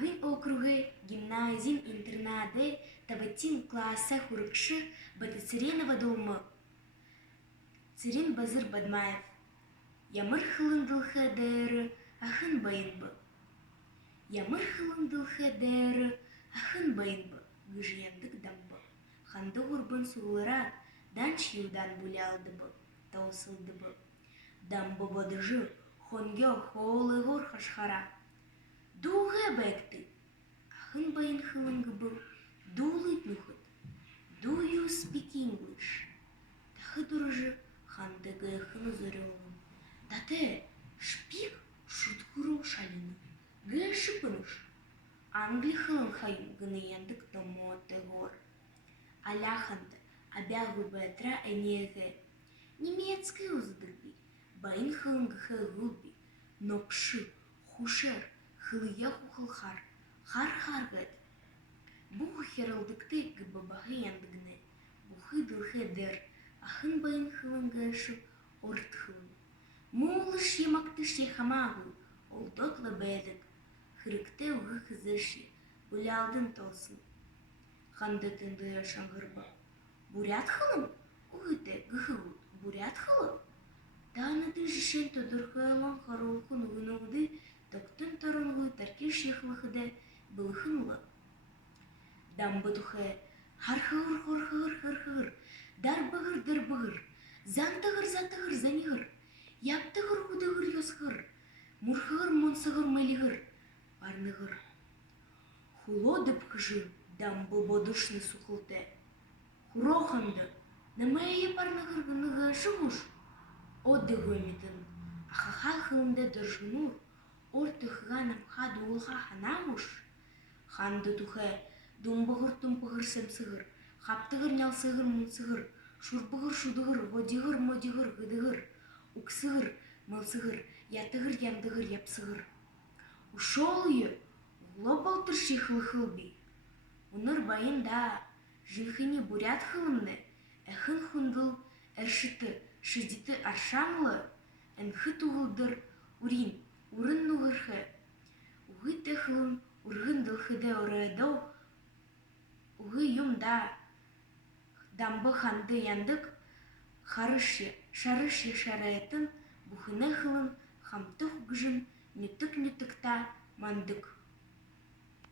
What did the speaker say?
Агын округи гимназин интернады табатин класса хурыкшы Батыцеренова долмы. Церен Базыр Бадмаев. Ямыр хылындылхы дәрі ахын байынбы. Ямыр хылындылхы дәрі ахын байынбы. Гыжияндык дамбы. Ханды ғұрбын суғылыра данч юдан бұлялдыбы, таусылдыбы. Дамбы бодыжы хонге холы ғор хашхара. Дуға бәкті. Ахын байын хылыңғы бұл. Дулыт нұхыт. Do you speak English? Тахы дұрыжы хандығы хыны зөрі олын. Таты шпик шуткуру шалыны. Гэ шыпыныш. Англи хылын хайым гыны яндык томоты гор. Аляханды абягы бәтра әнеге. Немецкий уздырби. Байын хылыңғы хылби. Нокшы, хушер, хылыя хухылхар. Хар-хар гэд. Бұғы хералдыкты гыбабағы яндыгны. Бұғы дылхы дэр. Ахын байын хылыңғы шып орт хылын. Мұлыш емакты шейхамағыл. Олдотлы бәдік. Хырыкты ұғы қызышы. Бұлялдың толсын. Ханды тынды шаңғырба. Бурят хылым? Ұғыты ғығыл. Бурят хылым? Таныды жішен тодырғы алан қарулқын ұғынуғды тоқтын тарынғы таркеш ехлықыды бұлықынлы. Дамбы тұхы хар-хығыр, дар-бұғыр, дар-бұғыр, зантығыр, затығыр, занығыр, яптығыр, худығыр, йосғыр, мұрхығыр, монсығыр, мэлігір, парнығыр. Хулодып қыжы дамбы бодышны сұқылды. Хуроханды, намайы парнығыр гынығы шығыш. Одығы өметін, ахаха хылында дұржынур, ортығыға намха дуылға ханамыш. Ханды тұхы думбығыр-тумпығыр сәмсығыр, хаптығыр нялсығыр мұнсығыр, шурпығыр шудығыр, водығыр модығыр ғыдығыр, ұқсығыр, мылсығыр, ятығыр яндығыр япсығыр. Ушолыйы ұлы болтыр шихылы хылби. Уныр байында жихыне бурят хылымны, әхін хундыл әршіті, шыдиты аршамлы, әнхы туғылдыр урин, урын нұғырхы. Уғы тәхылым урғын дылхыды орыдау, уғы юмда дамбы ханды яндык, харышы, шарышы шарайытын, бұхыны хылын, хамтық гыжын, нүтік-нүтікта мандык.